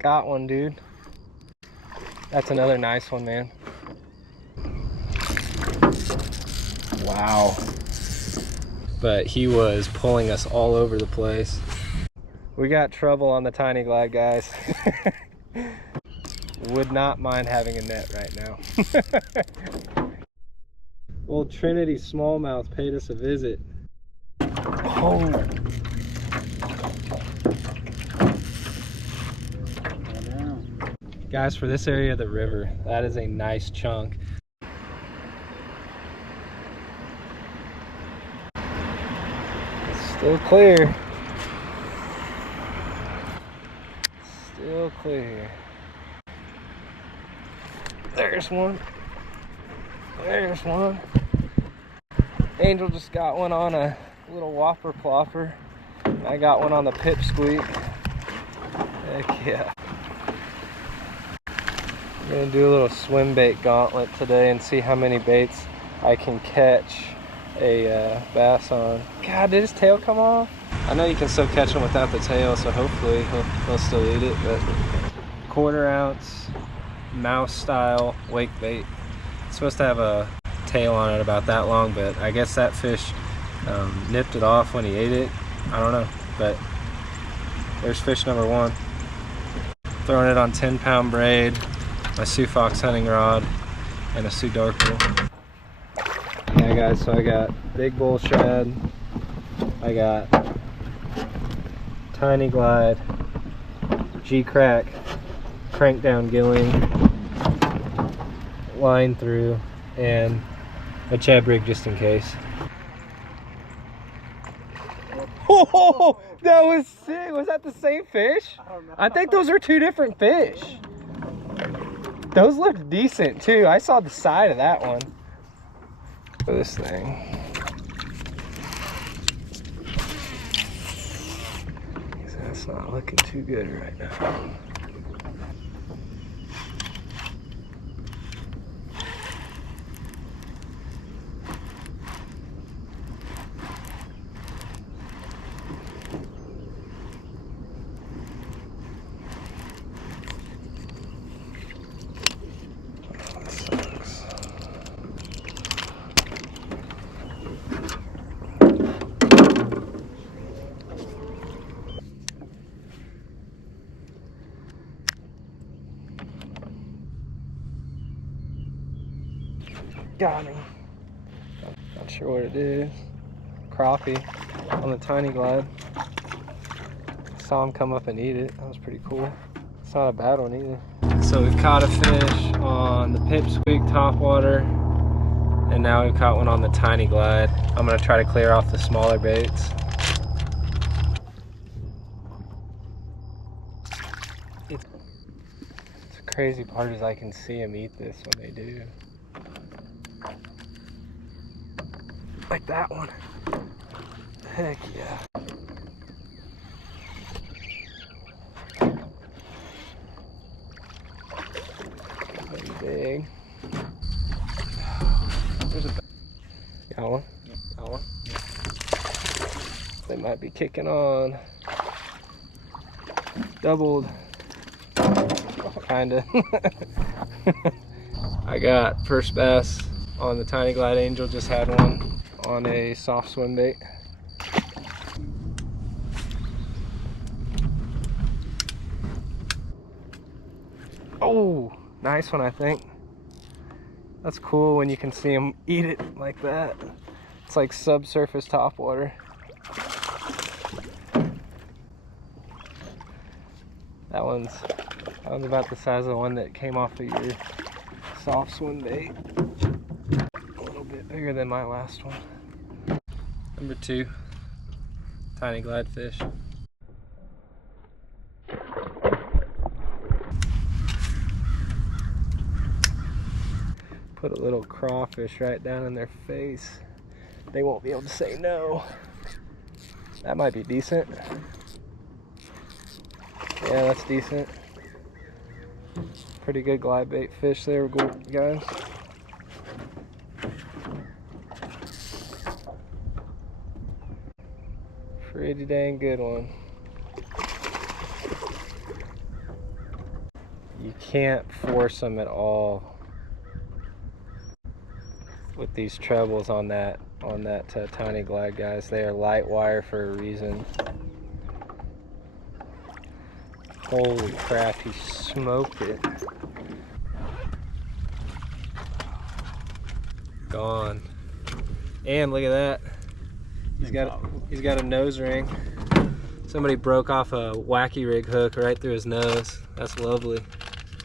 Got one, dude. That's another nice one, man. Wow. But he was pulling us all over the place. We got Treble on the tiny glide, guys. Would not mind having a net right now. Old Trinity Smallmouth paid us a visit. Oh. Guys, for this area of the river, that is a nice chunk. It's still clear. Still clear. There's one. There's one. Angel just got one on a little whopper plopper. I got one on the Pipsqueak. Heck yeah. I'm gonna do a little Swimbait Gauntlet today and see how many baits I can catch a bass on. God, did his tail come off? I know you can still catch him without the tail, so hopefully he'll still eat it. But 1/4 ounce mouse style wake bait. It's supposed to have a tail on it about that long, but I guess that fish nipped it off when he ate it. I don't know, but there's fish number one. Throwing it on 10-pound braid, my Sioux Fox hunting rod, and a Sioux dark pool. Yeah guys, so I got big bull shad, I got tiny glide, G-crack, crank down Gilling, line through, and a Cheb rig just in case. Oh, that was sick. Was that the same fish? I don't know. I think those are two different fish. Those looked decent too. I saw the side of that one. Look at this thing. That's not looking too good right now. Got him. Not sure what it is. Crappie on the tiny glide. Saw him come up and eat it. That was pretty cool. It's not a bad one either. So we've caught a fish on the Pipsqueak topwater, and now we've caught one on the tiny glide. I'm gonna try to clear off the smaller baits. The crazy part is I can see them eat this when they do. Like that one. Heck yeah. Pretty big. There's a... Got one? Yeah. Got one? Yeah. They might be kicking on. Doubled. Kinda. I got first bass on the tiny glide. Angel just had one on a soft swim bait. Oh, nice one, I think. That's cool when you can see them eat it like that. It's like subsurface topwater. That one's about the size of the one that came off of your soft swim bait. A little bit bigger than my last one. Number 2, tiny glide fish. Put a little crawfish right down in their face. They won't be able to say no. That might be decent. Yeah, that's decent. Pretty good glide bait fish there, guys. Pretty dang good one. Can't force them at all with these trebles on that tiny glide, guys. They are light wire for a reason. Holy crap, he smoked it. Gone. And look at that. He's got a nose ring. Somebody broke off a wacky rig hook right through his nose. That's lovely.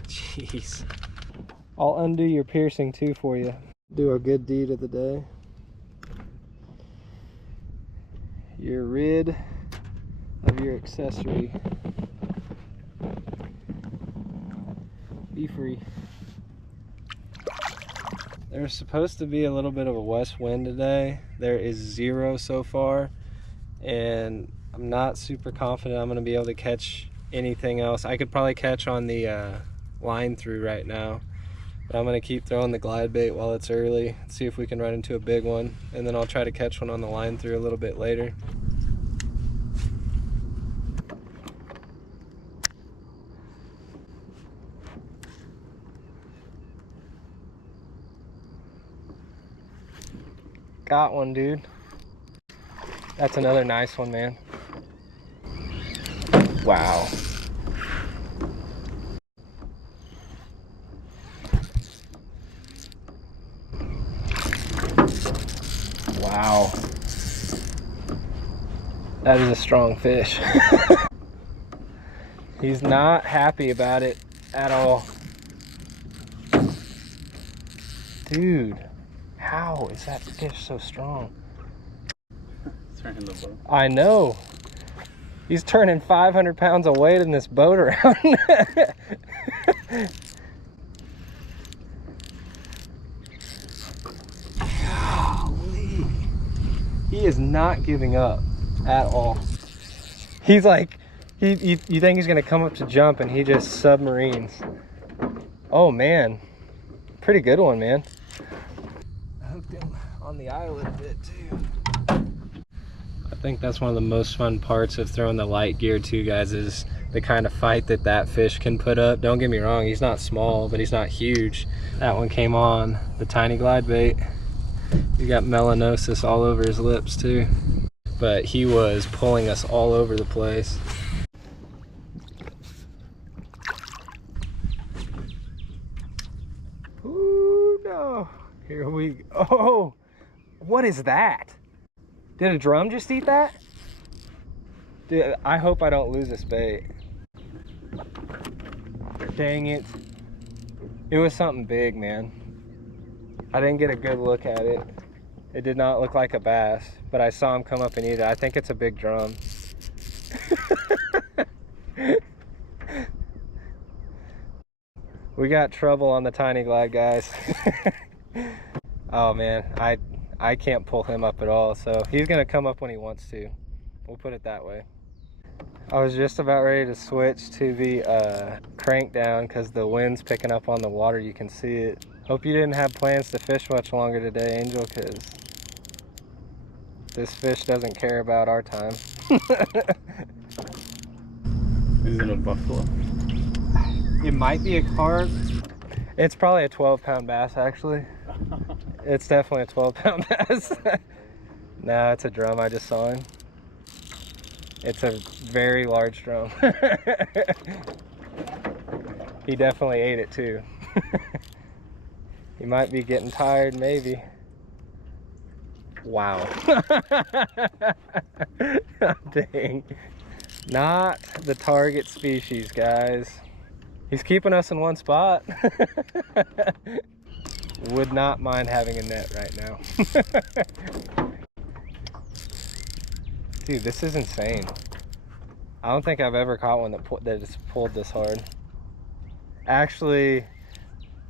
Jeez. I'll undo your piercing too for you. Do a good deed of the day. You're rid of your accessory. Be free. There's supposed to be a little bit of a west wind today. There is 0 so far, and I'm not super confident I'm going to be able to catch anything else. I could probably catch on the line through right now, but I'm going to keep throwing the glide bait while it's early, see if we can run into a big one, and then I'll try to catch one on the line through a little bit later. Got one, dude. That's another nice one, man. Wow. Wow. That is a strong fish. He's not happy about it at all. Dude. How is that fish so strong? Turning the boat. I know. He's turning 500 pounds of weight in this boat around. Golly. He is not giving up at all. He's like, you think he's gonna come up to jump and he just submarines. Oh man, pretty good one, man. On the eye a little bit too. I think that's one of the most fun parts of throwing the light gear too, guys, is the kind of fight that fish can put up. Don't get me wrong, he's not small, but he's not huge. That one came on the tiny glide bait. He got melanosis all over his lips too, but he was pulling us all over the place. Ooh, no. Here we go. Oh, what is that? Did a drum just eat that? Dude, I hope I don't lose this bait. Dang it. It was something big, man. I didn't get a good look at it. It did not look like a bass, but I saw him come up and eat it. I think it's a big drum. We got trouble on the tiny glide, guys. Oh man, I can't pull him up at all, so he's gonna come up when he wants to. We'll put it that way. I was just about ready to switch to the crank down because the wind's picking up on the water. You can see it. Hope you didn't have plans to fish much longer today, Angel, because this fish doesn't care about our time. Is it a buffalo? It might be a carp. It's probably a 12-pound bass, actually. It's definitely a 12-pound bass. No, it's a drum. I just saw him. It's a very large drum. He definitely ate it too. He might be getting tired, maybe. Wow. Dang. Not the target species, guys. He's keeping us in one spot. Would not mind having a net right now. Dude, this is insane. I don't think I've ever caught one that just pulled this hard. Actually,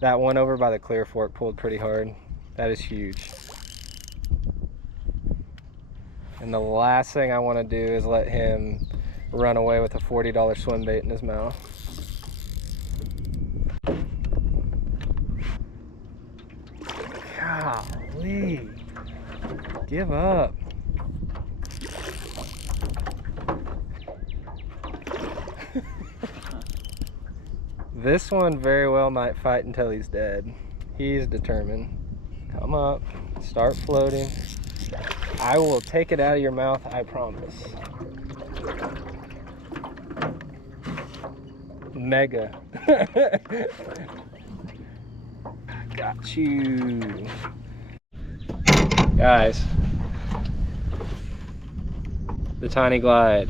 that one over by the Clear Fork pulled pretty hard. That is huge. And the last thing I want to do is let him run away with a $40 swim bait in his mouth. Golly. Give up. This one very well might fight until he's dead. He's determined. Come up, start floating. I will take it out of your mouth, I promise. Mega. Got you. Guys, the Tiny Glide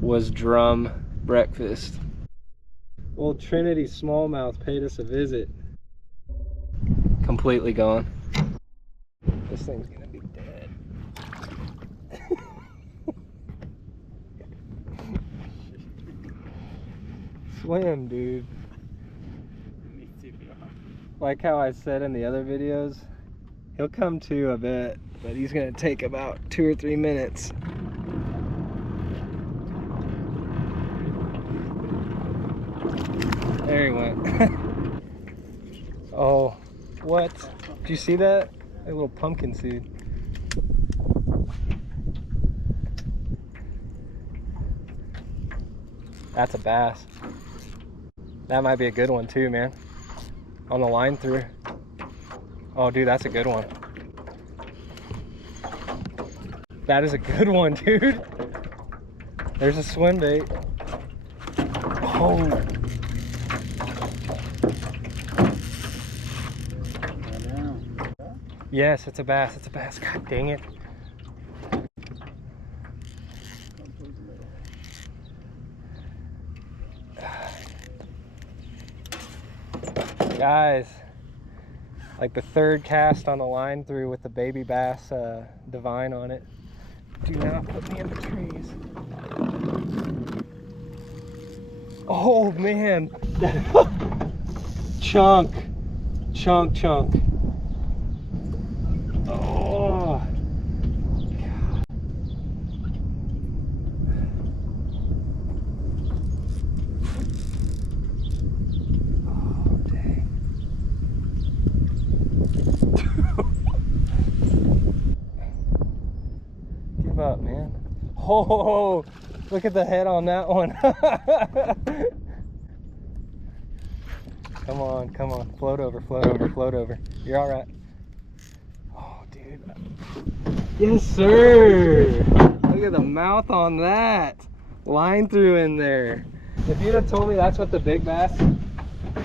was drum breakfast. Old Trinity Smallmouth paid us a visit. Completely gone. This thing's gonna be dead. Swim, dude. Like how I said in the other videos, he'll come to a bit, but he's gonna take about 2 or 3 minutes. There he went. Oh, what? Did you see that? A little pumpkin seed. That's a bass. That might be a good one too, man. On the line through. Oh, dude, that's a good one. That is a good one, dude. There's a swim bait. Oh. Yes, it's a bass. It's a bass. God dang it. Guys, like the 3rd cast on the line through with the baby bass divine on it. Do not put me in the trees. Oh man. Chunk. Chunk, chunk. Oh. God. Oh, dang. Give up, man. Oh, look at the head on that one. Come on, come on. Float over, float over, float over. You're all right. Oh, dude. Yes, sir. Look at the mouth on that. Line through in there. If you'd have told me that's what the big bass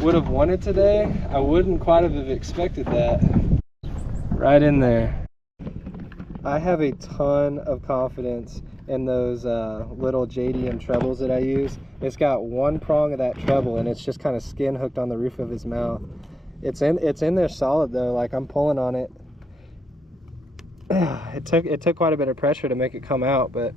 would have wanted today, I wouldn't quite have expected that. Right in there. I have a ton of confidence in those little JDM trebles that I use. It's got one prong of that treble and it's just kind of skin hooked on the roof of his mouth. It's in there solid though. Like I'm pulling on it. It took quite a bit of pressure to make it come out, but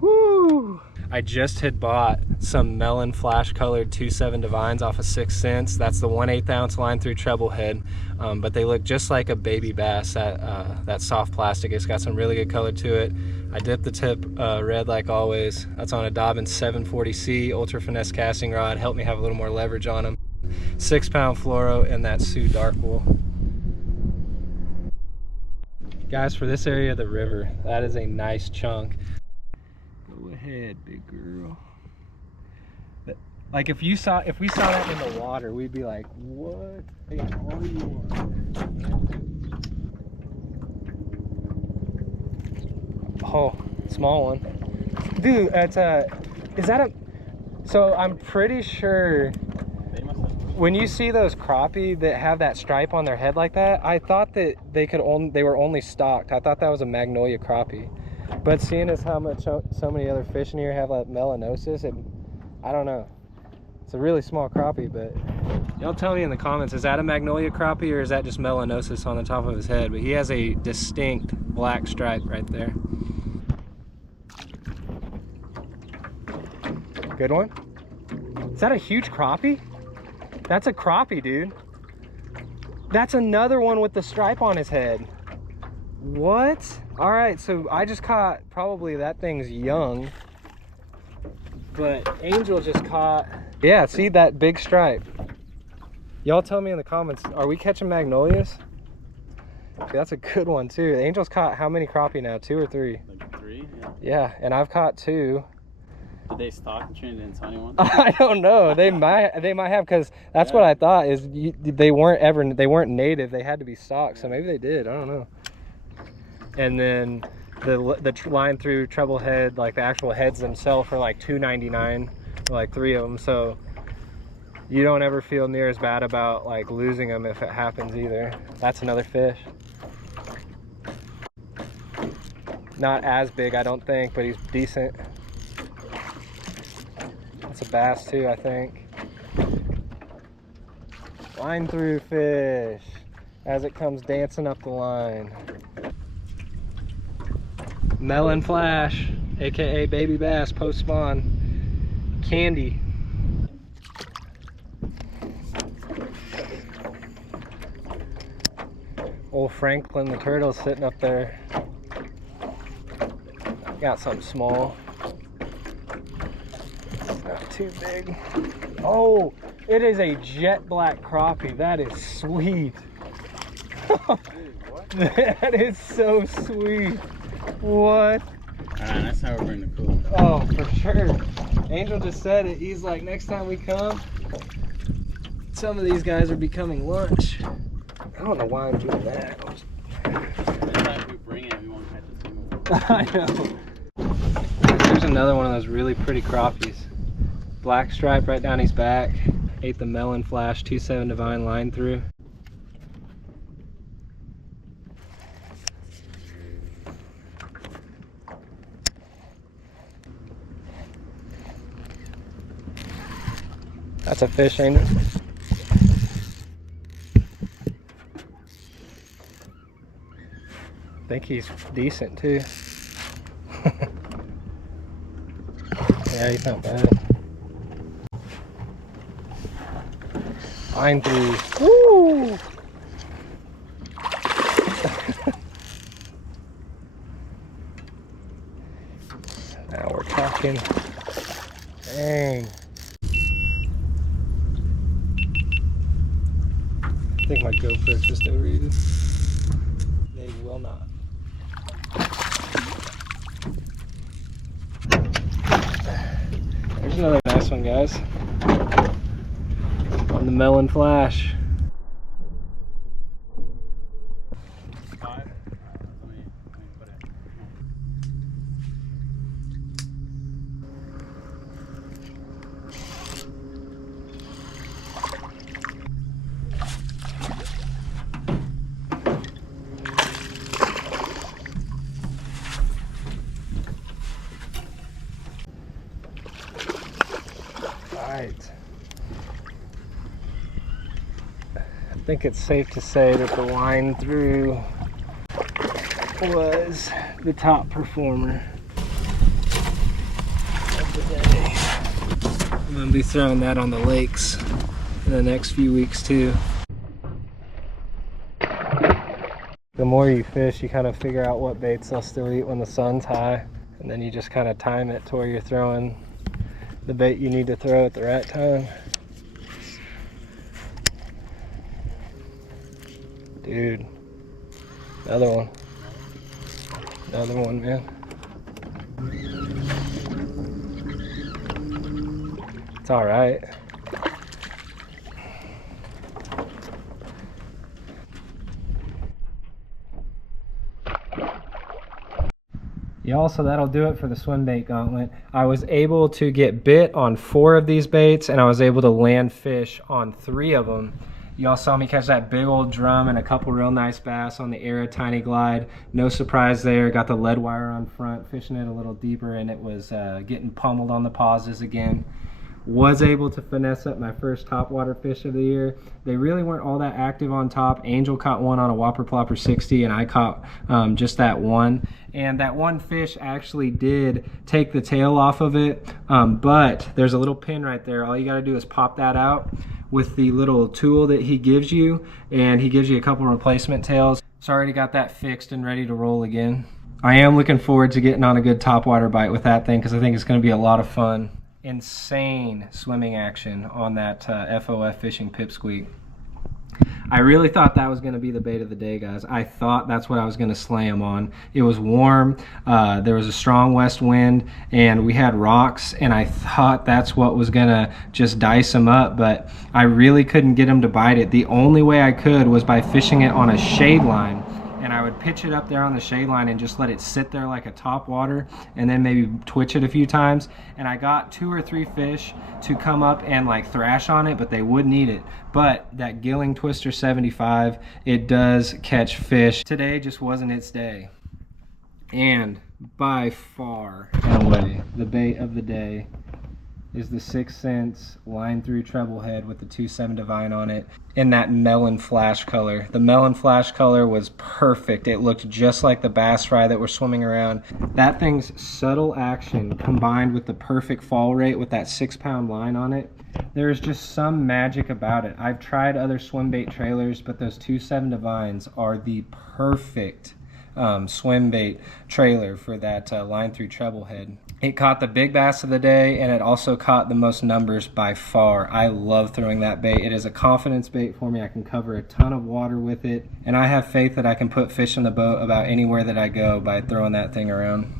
whoo! I just had bought some melon flash colored 2.7 Divines off of 6 cents. That's the 1/8 ounce line through treble head, but they look just like a baby bass. That soft plastic. It's got some really good color to it. I dipped the tip red like always. That's on a Dobbins 740C Ultra Finesse casting rod. Helped me have a little more leverage on them. 6-pound fluoro and that Sioux dark wool. Guys, for this area of the river, that is a nice chunk. Go ahead, big girl. Like if we saw that in the water, we'd be like, what? Hey, what do you want? Oh, small one. Dude, it's is that a, so I'm pretty sure when you see those crappie that have that stripe on their head like that, I thought that they were only stocked. I thought that was a magnolia crappie. But seeing as how much so many other fish in here have like melanosis, I don't know. It's a really small crappie, but y'all tell me in the comments, is that a magnolia crappie or is that just melanosis on the top of his head? But he has a distinct black stripe right there. Good one. Is that a huge crappie? That's a crappie, dude. That's another one with the stripe on his head. What? All right, so I just caught, probably that thing's young, but Angel just caught, yeah, see that big stripe. Y'all tell me in the comments, are we catching magnolias? That's a good one too. Angel's caught how many crappie now? 2 or 3? Like 3, yeah. Yeah, and I've caught 2. Did they stock the train and didn't tell anyone? I don't know. They might have, because that's what I thought is they weren't native. They had to be stocked. So maybe they did. I don't know. And then the line through treble head, like the actual heads themselves, are like $2.99, like 3 of them. So you don't ever feel near as bad about like losing them if it happens either. That's another fish. Not as big, I don't think, but he's decent. It's a bass too, I think. Line through fish as it comes dancing up the line. Melon flash, aka baby bass, post spawn. Candy. Old Franklin the turtle's sitting up there. Got something small. Not too big. Oh, it is a jet black crappie. That is sweet. Dude, what? That is so sweet. What? That's how we're bringing the cool. Oh, for sure. Angel just said it. He's like, next time we come, some of these guys are becoming lunch. I don't know why I'm doing that. Next time we bring it, we won't catch a single one. I know. There's another one of those really pretty crappies. Black stripe right down his back. Ate the melon flash 2.7 divine line through. That's a fish, ain't it? I think he's decent too. Yeah, he's not bad. Line through. Woo! Now we're talking. Dang. I think my GoPro's just overheated. They will not. There's another nice one, guys. On the melon flash. Right. I think it's safe to say that the line through was the top performer of the day. I'm going to be throwing that on the lakes in the next few weeks too. The more you fish, you kind of figure out what baits they'll still eat when the sun's high, and then you just kind of time it to where you're throwing the bait you need to throw at the right time. Dude, another one. Another one, man. It's all right. Y'all, so that'll do it for the Swimbait Gauntlet. I was able to get bit on 4 of these baits, and I was able to land fish on 3 of them. Y'all saw me catch that big old drum and a couple real nice bass on the Era Tiny Glide. No surprise there. Got the lead wire on front, fishing it a little deeper, and it was getting pummeled on the pauses again. Was able to finesse up my first topwater fish of the year. They really weren't all that active on top. Angel caught one on a Whopper Plopper 60, and I caught just that one. And that one fish actually did take the tail off of it, but there's a little pin right there. All you gotta do is pop that out with the little tool that he gives you, and he gives you a couple replacement tails. So I already got that fixed and ready to roll again. I am looking forward to getting on a good topwater bite with that thing, because I think it's gonna be a lot of fun. Insane swimming action on that FOF Fishing Pipsqueak. I really thought that was going to be the bait of the day, guys. I thought that's what I was going to slay him on. It was warm, there was a strong west wind, and we had rocks, and I thought that's what was going to just dice him up, but I really couldn't get him to bite it. The only way I could was by fishing it on a shade line, and I would pitch it up there on the shade line and just let it sit there like a top water, and then maybe twitch it a few times. And I got 2 or 3 fish to come up and like thrash on it, but they wouldn't eat it. But that Gilling Twister 75, it does catch fish. Today just wasn't its day. And by far and away, the bait of the day is the 6 cents line through treble head with the 2.7 Divine on it in that melon flash color. The melon flash color was perfect. It looked just like the bass fry that were swimming around. That thing's subtle action combined with the perfect fall rate with that 6-pound line on it, there's just some magic about it. I've tried other swim bait trailers, but those 2.7 Divines are the perfect swim bait trailer for that line through treble head. It caught the big bass of the day, and it also caught the most numbers by far. I love throwing that bait. It is a confidence bait for me. I can cover a ton of water with it, and I have faith that I can put fish in the boat about anywhere that I go by throwing that thing around.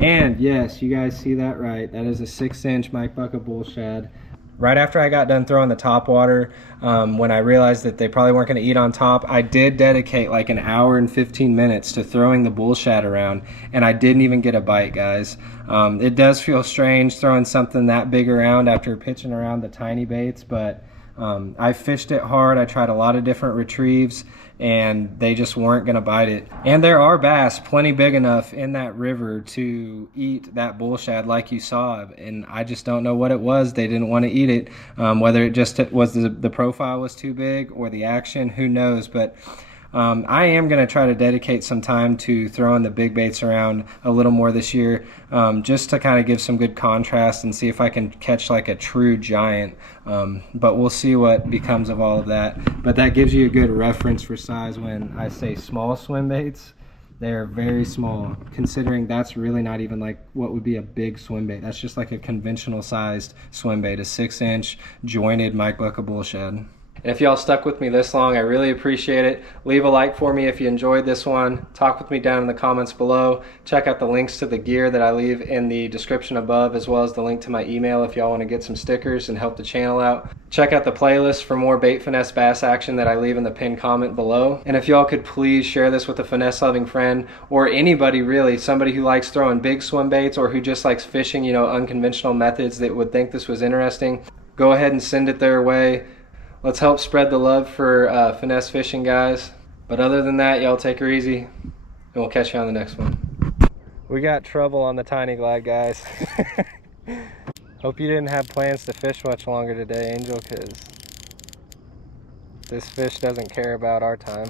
And yes, you guys see that right. That is a 6-inch Mike Bucka bull shad. Right after I got done throwing the top water, when I realized that they probably weren't going to eat on top, I did dedicate like an hour and 15 minutes to throwing the bull shad around, and I didn't even get a bite, guys. It does feel strange throwing something that big around after pitching around the tiny baits, but I fished it hard. I tried a lot of different retrieves, and they just weren't going to bite it. And there are bass plenty big enough in that river to eat that bull shad like you saw, and I just don't know what it was. They didn't want to eat it. Whether it just was the profile was too big or the action, who knows. But I am going to try to dedicate some time to throwing the big baits around a little more this year, just to kind of give some good contrast and see if I can catch like a true giant. But we'll see what becomes of all of that. But that gives you a good reference for size. When I say small swim baits, they're very small, considering that's really not even like what would be a big swim bait. That's just like a conventional sized swim bait, a 6-inch jointed Mike Bucka bull shad. And if y'all stuck with me this long, I really appreciate it. Leave a like for me if you enjoyed this one. Talk with me down in the comments below. Check out the links to the gear that I leave in the description above, as well as the link to my email if y'all want to get some stickers and help the channel out. Check out the playlist for more bait finesse bass action that I leave in the pinned comment below. And if y'all could please share this with a finesse loving friend, or anybody really, somebody who likes throwing big swim baits or who just likes fishing, you know, unconventional methods, that would think this was interesting, go ahead and send it their way. Let's help spread the love for finesse fishing, guys. But other than that, y'all take her easy, and we'll catch you on the next one. We got trouble on the tiny glide, guys. Hope you didn't have plans to fish much longer today, Angel, because this fish doesn't care about our time.